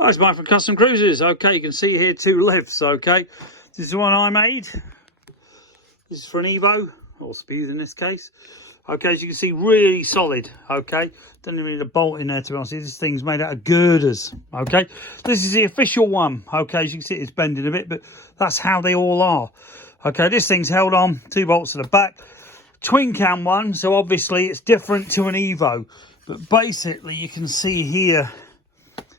Hi, it's Mike from Custom Cruisers. Okay, you can see here two lifts. Okay, this is the one I made. This is for an Evo, or Speed in this case. Okay, as you can see, really solid. Okay, don't even need a bolt in there to be honest. This thing's made out of girders. Okay, this is the official one. Okay, as you can see, it's bending a bit, but that's how they all are. Okay, this thing's held on, 2 bolts at the back. Twin cam one, so obviously it's different to an Evo. But basically, you can see here,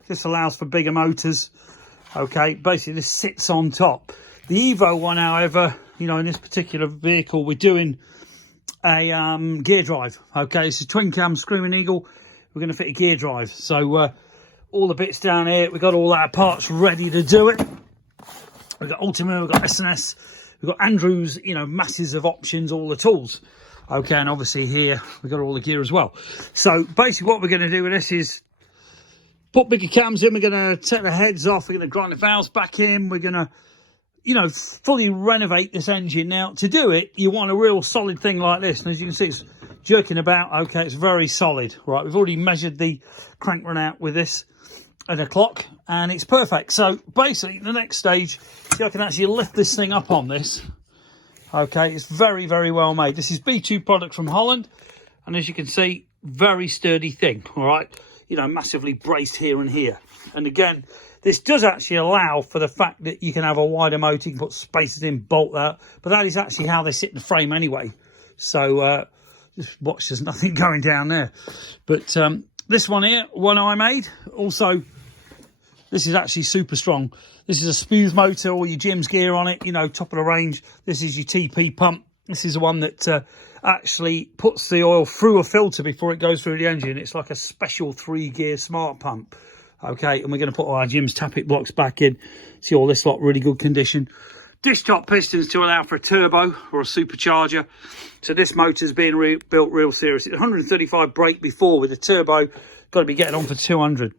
this allows for bigger motors. Okay, basically this sits on top. The Evo one, however, you know, in this particular vehicle, we're doing a gear drive. Okay, this is twin cam Screaming Eagle. We're going to fit a gear drive. So all the bits down here, we've got all our parts ready to do it. We've got Ultima, we've got SNS, we've got Andrews, you know, masses of options, all the tools. Okay, and obviously here we've got all the gear as well. So basically what we're going to do with this is put bigger cams in. We're going to take the heads off. We're going to grind the valves back in. We're going to, you know, fully renovate this engine. Now, to do it, you want a real solid thing like this. And as you can see, it's jerking about. Okay, it's very solid. Right, we've already measured the crank run out with this at a clock, and it's perfect. So basically, the next stage, see, I can actually lift this thing up on this. Okay, it's very, very well made. This is B2 product from Holland. And as you can see, very sturdy thing. All right. You know, massively braced here and here. And again, this does actually allow for the fact that you can have a wider motor, you can put spacers in, bolt that, but that is actually how they sit in the frame anyway. So just watch, there's nothing going down there. But this one here, one I made, also, this is actually super strong. This is a smooth motor, all your Jim's gear on it, you know, top of the range. This is your TP pump. This is the one that actually puts the oil through a filter before it goes through the engine. It's like a special 3-gear smart pump. Okay, and we're going to put all our Jim's tappet blocks back in. See all this lot, really good condition. Dish top pistons to allow for a turbo or a supercharger. So this motor's being built real serious. It's 135 brake before with a turbo. Got to be getting on for 200.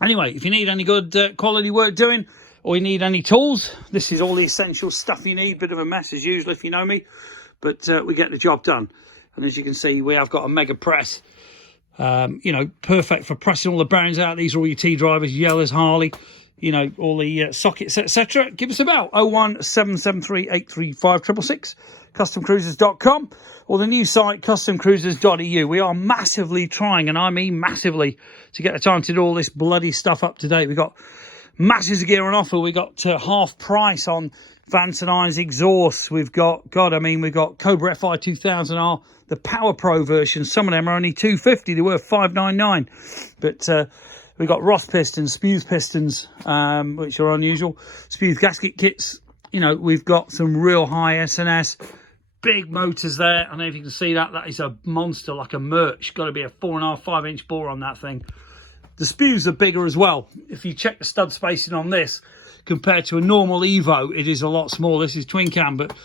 Anyway, if you need any good quality work doing, or you need any tools, this is all the essential stuff you need. Bit of a mess as usual if you know me, but we get the job done. And as you can see, we have got a mega press, you know, perfect for pressing all the bearings out. These are all your T drivers, yellows, Harley, you know, all the sockets, etc. Give us about 01773 835 666, customcruisers.com, or the new site customcruisers.eu. We are massively trying, and I mean massively, to get the time to do all this bloody stuff up to date. We've got masses of gear on offer. We got half price on Vance and Irons exhausts. We've got, God, I mean, we've got Cobra FI 2000R, the Power Pro version. Some of them are only $250. They were $599. But we've got Ross pistons, Spews pistons, which are unusual. Spews gasket kits. You know, we've got some real high SNS. Big motors there. I don't know if you can see that. That is a monster, like a Merch. Got to be a 4.5, 5-inch bore on that thing. The spews are bigger as well. If you check the stud spacing on this, compared to a normal Evo, it is a lot smaller. This is twin cam, but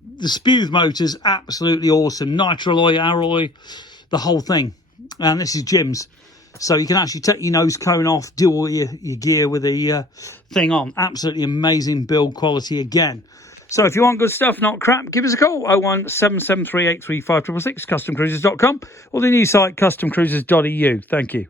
the spews motor's absolutely awesome. Nitraloy, alloy, the whole thing. And this is Jim's. So you can actually take your nose cone off, do all your gear with the thing on. Absolutely amazing build quality again. So if you want good stuff, not crap, give us a call. 01773 835 666, customcruisers.com, or the new site, customcruisers.eu. Thank you.